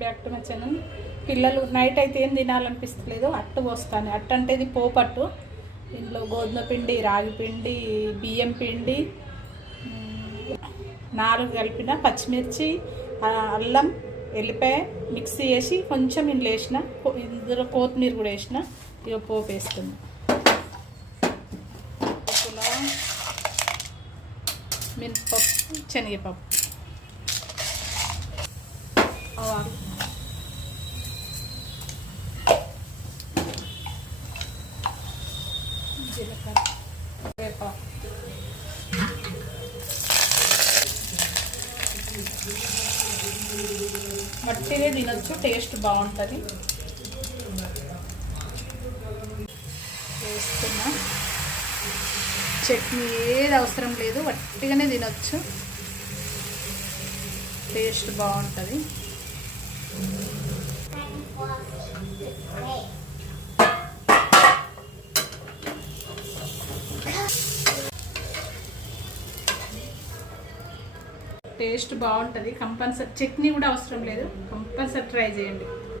Back to my channel. పిల్లలు night అయితే ఏం తినాలనిపిస్తలేదు, అట్టు పోస్తాను. అట్టు అంటే ఇది పోపట్టు. ఇందులో గోధుమ పిండి, రాగి పిండి, బియ్యం పిండి 4 కలిపిన, పచ్చిమిర్చి, అల్లం, ఎల్లిపాయ మిక్సీ వేసి కొంచెం ఇందులో వేసిన, ఇందులో కొత్తిమీర కూడా వేసిన. ఇక పోపు వేస్తుంది. మినపప్పు, శనగపప్పు, ఆవాలు, జీలకర్ర, వేపాకు, వట్టిగా తినొచ్చు, టేస్ట్ బాగుంటుంది. వేస్తున్నా. చట్నీ ఏది అవసరం లేదు, వట్టిగానే తినొచ్చు, టేస్ట్ బాగుంటుంది. టేస్ట్ బాగుంటుంది. కంపల్సరీ చట్నీ కూడా అవసరం లేదు, కంపల్సరీ ట్రై చేయండి.